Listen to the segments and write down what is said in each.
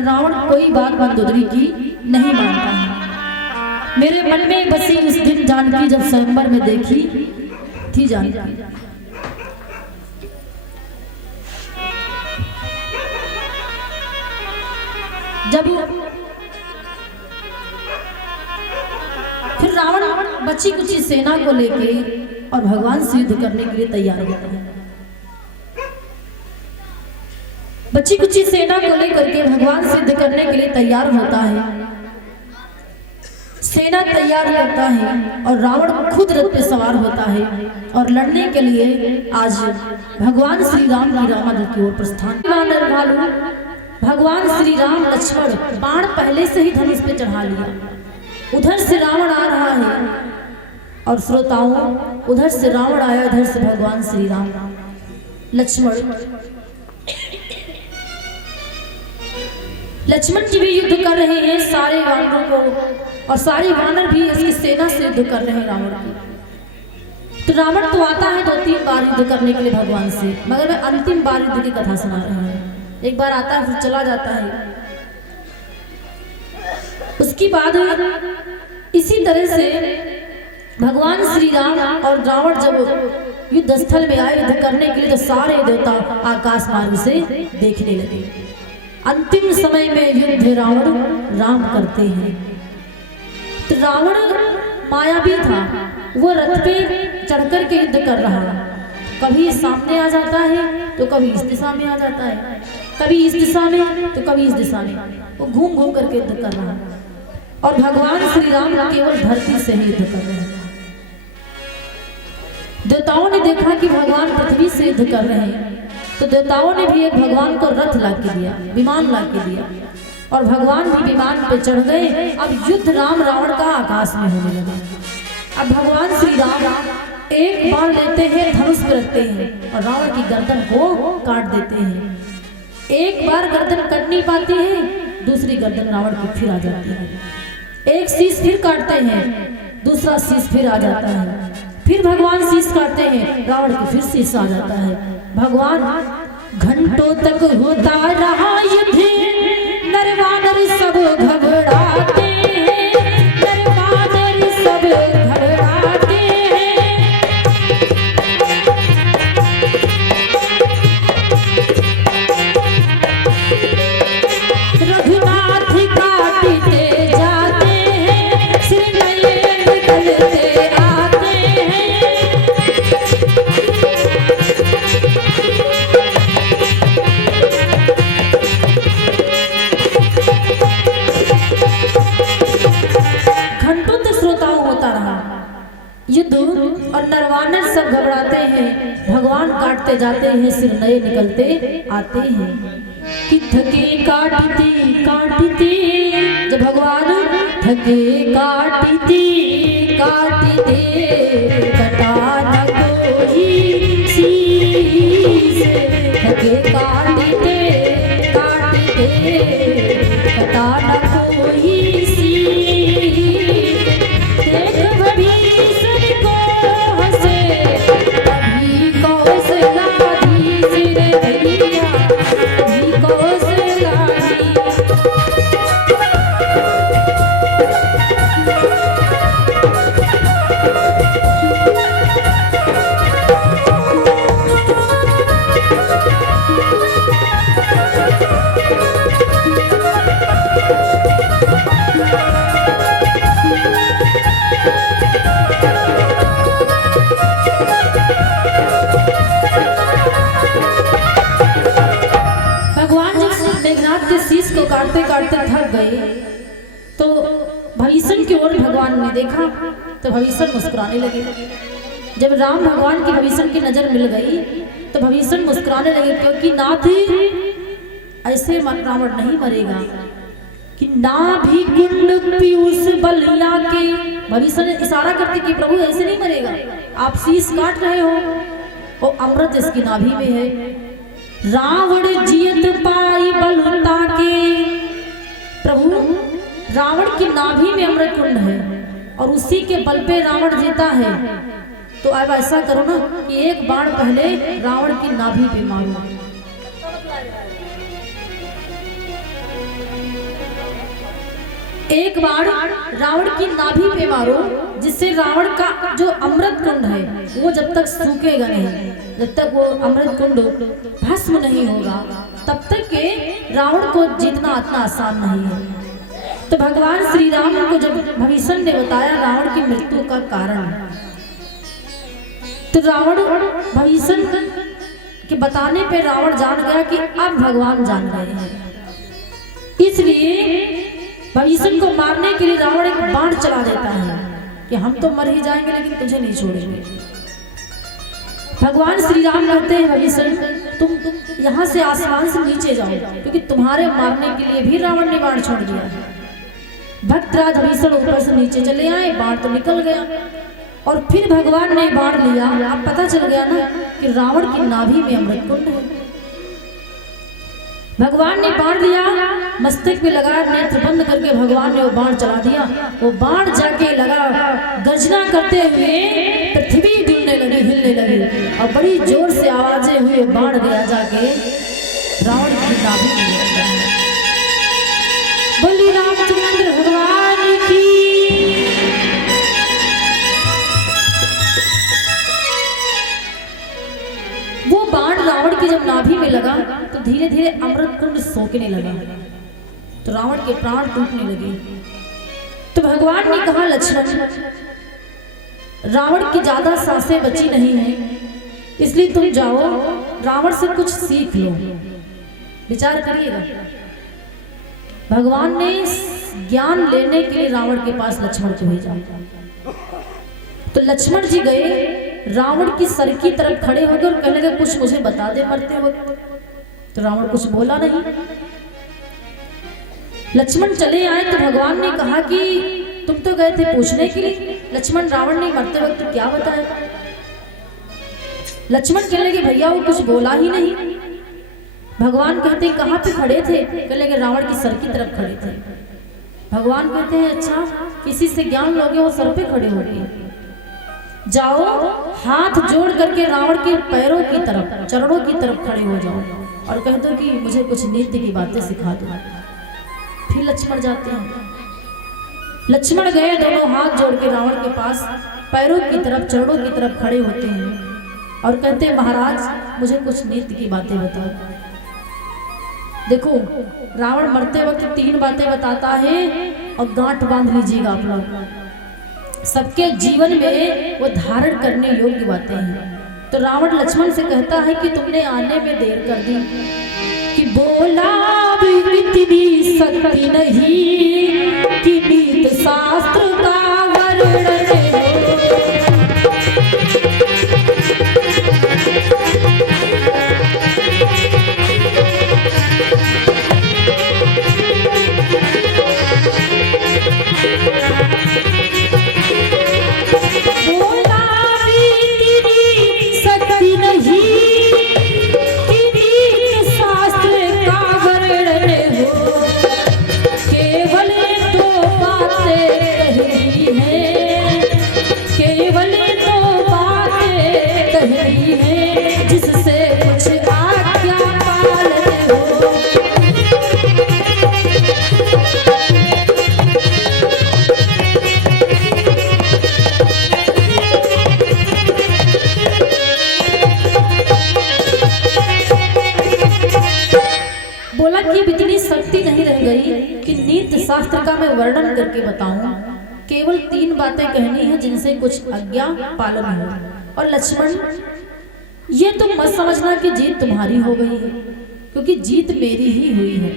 पर रावण कोई बात मंदोदरी की नहीं मानता है। मेरे मन में बसी उस दिन जानकी, जब स्वयंवर में देखी थी जानकी। जब फिर रावण बची कुची सेना को लेके और भगवान से युद्ध करने के लिए तैयार होता है। बची कुची सेना को लेकर के भगवान से युद्ध करने के लिए तैयार होता है। सेना तैयार करता है और रावण खुद रथ पे सवार होता है और लड़ने के लिए आज भगवान श्री राम की रामायण की ओर प्रस्थान। भगवान श्री राम लक्ष्मण बाण पहले से ही धनुष पे चढ़ा लिया। उधर से रावण आ रहा है और श्रोताओं, उधर से रावण आया, इधर से भगवान श्री राम लक्ष्मण जी भी युद्ध कर रहे हैं सारे वानरों को, और सारे वानर भी इसकी सेना से युद्ध कर रहे हैं रावण की। तो रावण तो आता है 2-3 बार युद्ध करने के लिए भगवान से, मगर मैं अंतिम बार युद्ध की कथा सुना रहा हूँ। एक बार आता है फिर चला जाता है। उसके बाद इसी तरह से भगवान श्री राम और रावण जब युद्ध स्थल में आए युद्ध करने के लिए, तो सारे देवता आकाश मार्ग से देखने लगे। अंतिम समय में युद्ध रावण राम करते हैं। तो रावण मायावी था, वो रथ पे चढ़कर के युद्ध कर रहा है। कभी सामने आ जाता है तो कभी इस दिशा में आ जाता है, कभी इस दिशा में तो कभी इस दिशा में, वो घूम घूम करके युद्ध कर रहा है। और भगवान श्री राम केवल धरती से ही युद्ध कर रहे हैं। देवताओं ने देखा कि भगवान पृथ्वी से युद्ध कर रहे हैं, तो देवताओं ने भी एक भगवान को रथ ला के दिया, विमान ला के दिया, और भगवान भी विमान पे चढ़ गए। अब युद्ध राम रावण का आकाश में होने लगा। अब भगवान श्री राम एक बाण लेते हैं, धनुष पे रखते हैं और रावण की गर्दन को काट देते हैं। एक बार गर्दन कट नहीं पाती है, दूसरी गर्दन रावण की फिर आ जाती है। एक शीश फिर काटते हैं, दूसरा शीश फिर आ जाता है। फिर भगवान शीश काटते हैं, रावण की फिर शीश आ जाता है। भगवान घंटों तक होता रहा युद्ध, नर वानर सब घबराते हैं, नर वानर सब घबराते हैं। रघुनाथ काटते जाते हैं, श्री नयन निकलते आते हैं। युद्ध और नरवानर सब घबराते हैं, भगवान काटते जाते हैं, सिर नए निकलते आते हैं। कि थके काटती काटती, जब भगवान थके काटती काटते, कटा न कोई शीश, थके काटते काटते, कटा न कोई शीश। देख भीषण को हंसे, अभी कौशलाधीश रे भैया, अभी कौशलाधीश। को काटते काटते थक गए, तो भविष्य की ओर भगवान ने देखा, तो भविष्य मुस्कुराने लगे। जब राम भगवान की भविष्य की नजर मिल गई, तो भविष्य मुस्कुराने लगे, क्योंकि नाथ ऐसे रावण नहीं मरेगा। कि ना भी कुंड पीयूष बलिया के, भविष्य ने इशारा करते कि प्रभु ऐसे नहीं मरेगा, आप शीश काट रहे हो, वो अमृत इसकी नाभि में है। रावण जियत पाई बलता के, प्रभु रावण की नाभि में अमृत कुंड है और उसी के बल पे रावण जीता है। तो अब ऐसा करो ना कि एक बाण पहले रावण की नाभि पे मारो। एक बार रावण की नाभि पे मारो, जिससे रावण का जो अमृत कुंड है वो जब तक सूखेगा नहीं, जब तक वो अमृत कुंड भस्म नहीं होगा, तब तक के रावण को जीतना इतना आसान नहीं है। तो भगवान श्री राम को जब भविष्य ने बताया रावण की मृत्यु का कारण, तो रावण भविष्य के बताने पे रावण जान गया कि अब भगवान जान गए हैं। इसलिए भविष्य को मारने के लिए रावण एक बाण चला देता है कि हम तो मर ही जाएंगे लेकिन तुझे नहीं छोड़ेंगे। भगवान श्री राम कहते हैं भविष्य तुम यहाँ से आसमान से नीचे जाओ, क्योंकि तुम्हारे मारने के लिए भी रावण ने बाण छोड़ दिया है। भक्तराज भविष्य ऊपर से नीचे चले आए, बाण तो निकल गया और फिर भगवान ने बाण लिया। अब पता चल गया ना कि रावण की नाभि में अमृत कुंड है। भगवान ने बाण लिया, मस्तक में लगा, नेत्र बंद करके भगवान ने वो बाण चला दिया। वो बाण जाके लगा, गर्जना करते हुए पृथ्वी डूबने लगी, हिलने लगी और बड़ी जोर से आवाजें हुई। बाण गया जाके रावण की नाभि में लगा। बोली रामचंद्र भगवान की। वो बाण रावण की जब नाभि में लगा तो धीरे धीरे अमृत कुंड सोखने लगा, तो रावण के प्राण टूटने लगे। तो भगवान ने कहा लक्ष्मण, रावण की ज्यादा सांसें बची नहीं है, इसलिए तुम जाओ रावण से कुछ सीख लो। विचार करिएगा, भगवान ने ज्ञान लेने के लिए रावण के पास लक्ष्मण को भेजा। तो लक्ष्मण जी गए, रावण की सर की तरफ खड़े हो गए और कहने लगे कुछ मुझे बता दे मरते वक्त। तो रावण कुछ बोला नहीं। लक्ष्मण चले आए तो भगवान ने कहा कि तुम तो गए थे पूछने के लिए, लक्ष्मण रावण ने मरते वक्त क्या बताया? लक्ष्मण कहने लगे भैया वो कुछ बोला ही नहीं। भगवान कहते हैं कहाँ पे खड़े थे? कहने लगे रावण की सर की तरफ खड़े थे। भगवान कहते हैं अच्छा, किसी से ज्ञान लोगे वो सर पे खड़े हो गए। जाओ हाथ जोड़ करके रावण के पैरों की तरफ, चरणों की तरफ खड़े हो जाओ और कह दो कि मुझे कुछ नृत्य की बातें सिखा दो। फिर लक्ष्मण जाते हैं। लक्ष्मण गए, दोनों हाथ जोड़ के रावण के पास पैरों की तरफ, चरणों की तरफ खड़े होते हैं और कहते हैं महाराज मुझे कुछ नृत्य की बातें बताओ। देखो रावण मरते वक्त 3 बातें बताता है और गांठ बांध लीजिएगा आप लोग, सबके जीवन में वो धारण करने योग्य बातें हैं। तो रावण लक्ष्मण से कहता है कि तुमने आने में देर कर दी, कि बोला भी इतनी शक्ति नहीं कि नीत शास्त्र का वर्णन हो। शास्त्र का मैं वर्णन करके बताऊं, केवल 3 बातें कहनी है जिनसे कुछ आज्ञा पालन हो। और लक्ष्मण ये तुम मत समझना कि जीत तुम्हारी हो गई है, क्योंकि जीत मेरी ही हुई है।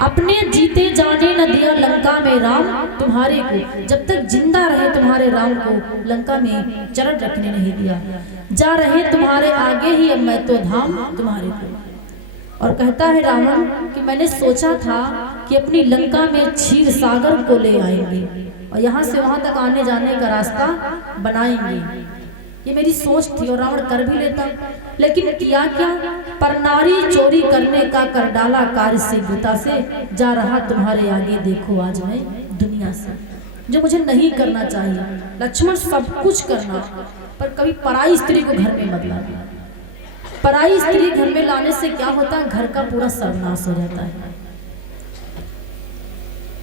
अपने जीते जाने न दिया लंका में राम तुम्हारे को, जब तक जिंदा रहे तुम्हारे राम को लंका में चरण रखने नहीं दिया। जा रहे तुम्हारे आगे ही अब मैं तो धाम तुम्हारे को। और कहता है रावण कि मैंने सोचा था कि अपनी लंका में क्षीर सागर को ले आएंगे और यहाँ से वहां तक आने जाने का रास्ता बनाएंगे, ये मेरी सोच थी और रावण कर भी लेता। लेकिन किया क्या, पर नारी चोरी करने का कर डाला कार्य शीघ्रता से। जा रहा तुम्हारे आगे देखो आज मैं दुनिया से, जो मुझे नहीं करना चाहिए। लक्ष्मण सब कुछ करना, पर कभी पराई स्त्री को घर में मत लाना। पराई स्त्री घर में लाने से क्या होता है, घर का पूरा सर्वनाश हो जाता है।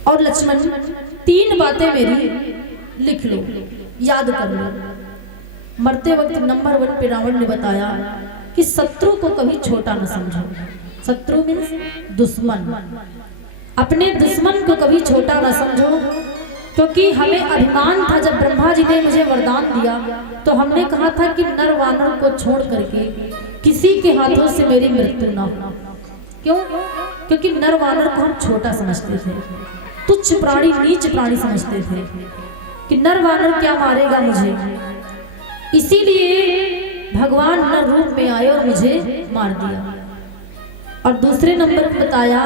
और लक्ष्मण 3 बातें मेरी लिख लो, याद कर लो। मरते वक्त नंबर 1 पे रावण ने बताया कि शत्रु को कभी छोटा न समझो। शत्रु मीन्स दुश्मन। अपने दुश्मन को कभी छोटा न समझो, क्योंकि हमें अभिमान था जब ब्रह्मा जी ने मुझे वरदान दिया तो हमने कहा था कि नर वानर को छोड़ करके किसी के हाथों से मेरी मृत्यु न हो। क्यों? क्योंकि नर वानर को हम छोटा समझते थे, तुच्छ प्राणी, नीच प्राणी समझते थे कि नर वानर क्या मारेगा मुझे। इसीलिए भगवान नर रूप में आए और मुझे मार दिया। और दूसरे नंबर पर बताया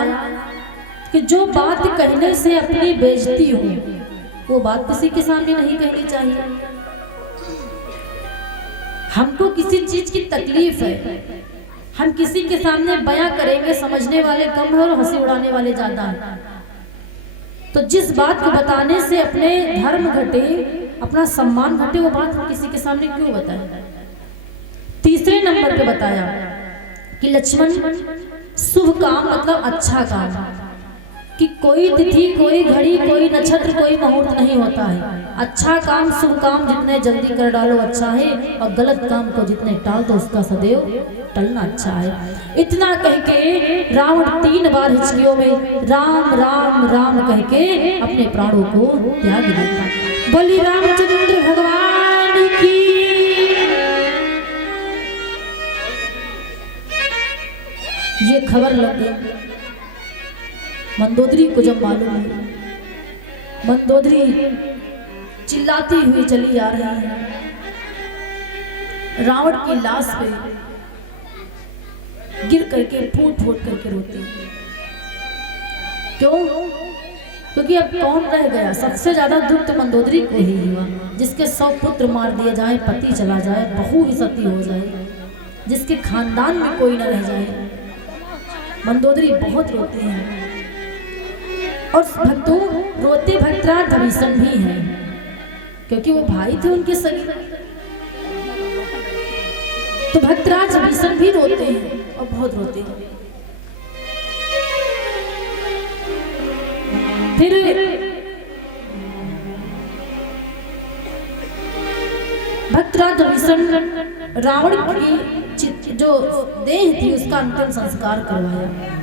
कि जो बात कहने से अपनी बेइज्जती हो वो बात किसी के सामने नहीं कहनी चाहिए। हमको किसी चीज की तकलीफ है, हम किसी के सामने बयां करेंगे, समझने वाले कम है और हंसी उड़ाने वाले ज्यादा है। तो जिस बात को बताने से अपने धर्म घटे, अपना सम्मान घटे, वो बात हम किसी के सामने क्यों बताएं। तीसरे नंबर पे बताया कि लक्ष्मण शुभ काम मतलब अच्छा काम, कि कोई तिथि, कोई घड़ी, कोई नक्षत्र, कोई मुहूर्त नहीं होता है। अच्छा काम, शुभ काम जितने जल्दी कर डालो अच्छा है, और गलत काम को जितने टाल दो उसका सदैव टलना अच्छा है। इतना कह के रावण 3 बार हिचकियों में राम राम राम कह के अपने प्राणों को त्याग देता। बोली रामचंद्र भगवान की। ये खबर लग गई मंदोदरी को। जब मालूम है, मंदोदरी चिल्लाती हुई चली आ रही है, रावण की लाश पे गिर करके फूट फूट करके रोती है। क्यों? क्योंकि अब कौन रह गया? सबसे ज्यादा दुख तो मंदोदरी को ही हुआ, जिसके 100 पुत्र मार दिए जाए, पति चला जाए, बहू भी सती हो जाए, जिसके खानदान में कोई न रह जाए। मंदोदरी बहुत रोती है। और भक्तों, रोते भक्तराज विभीषण भी हैं, क्योंकि वो भाई थे उनके सगे। तो भक्तराज विभीषण भी रोते हैं और बहुत रोते हैं। फिर भक्तराज विभीषण रावण की जो देह थी उसका अंतिम संस्कार करवाया।